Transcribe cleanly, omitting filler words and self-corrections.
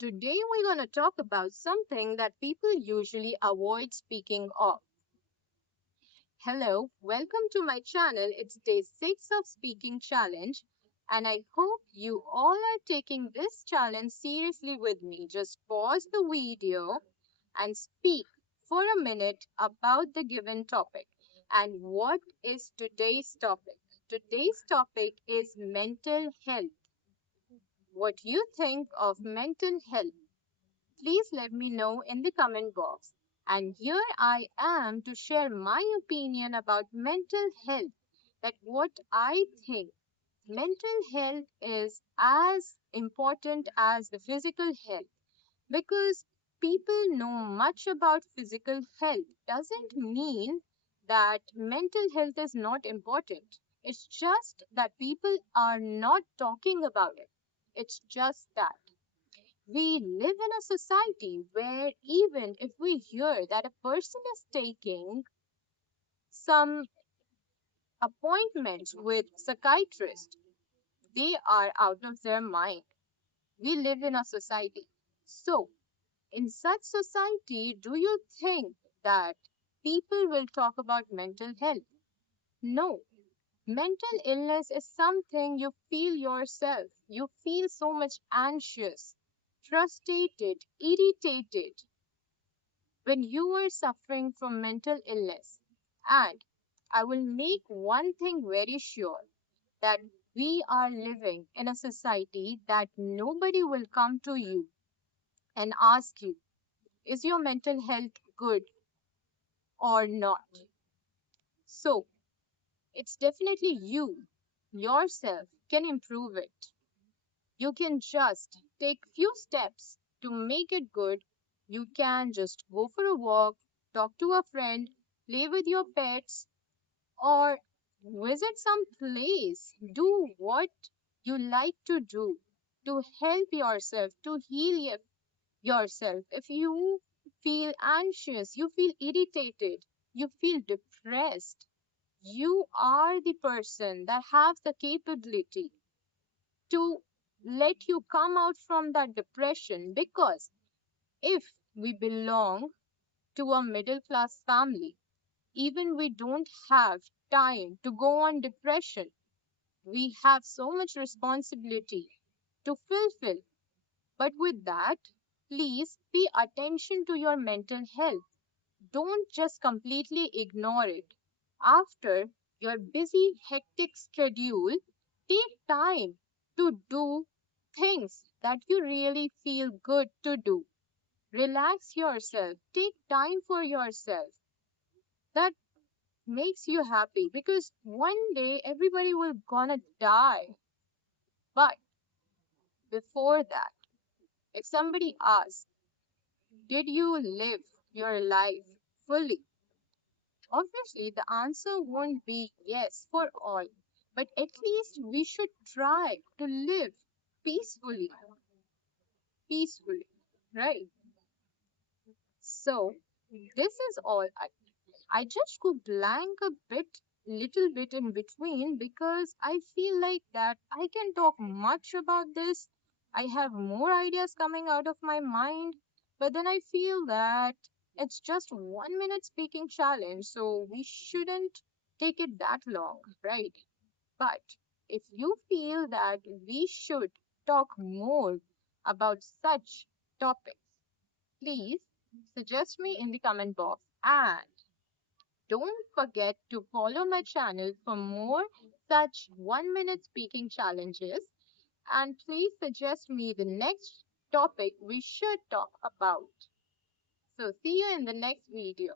Today we're going to talk about something that people usually avoid speaking of. Hello, welcome to my channel. It's day 6 of Speaking Challenge, and I hope you all are taking this challenge seriously with me. Just pause the video and speak for a minute about the given topic. And what is today's topic? Today's topic is mental health. What you think of mental health? Please let me know in the comment box. And here I am to share my opinion about mental health. That what I think mental health is as important as the physical health, because people know much about physical health doesn't mean that mental health is not important. It's just that people are not talking about it. It's just that. We live in a society where even if we hear that a person is taking some appointments with psychiatrist, they are out of their mind. We live in a society. So, in such society, do you think that people will talk about mental health? No. Mental illness is something you feel yourself. You feel so much anxious, frustrated, irritated when you are suffering from mental illness. And I will make one thing very sure, that we are living in a society that nobody will come to you and ask you, is your mental health good or not? So it's definitely you yourself can improve it. You can just take few steps to make it good. You can just go for a walk, talk to a friend, play with your pets, or visit some place. Do what you like to do to help yourself, to heal yourself. If you feel anxious, you feel irritated, you feel depressed, you are the person that has the capability to let you come out from that depression. Because if we belong to a middle class family, even we don't have time to go on depression, we have so much responsibility to fulfill. But with that, please pay attention to your mental health. Don't just completely ignore it. After your busy, hectic schedule, take time to do things that you really feel good to do. Relax yourself. Take time for yourself. That makes you happy, because one day everybody will gonna die. But before that, if somebody asks, did you live your life fully? Obviously, the answer won't be yes for all, but at least we should try to live peacefully, peacefully, right? So, this is all. I just go blank a little bit in between, because I feel like that I can talk much about this. I have more ideas coming out of my mind, but then I feel that it's just 1 minute speaking challenge, so we shouldn't take it that long, right? But if you feel that we should talk more about such topics, please suggest me in the comment box, and don't forget to follow my channel for more such 1 minute speaking challenges, and please suggest me the next topic we should talk about. So see you in the next video.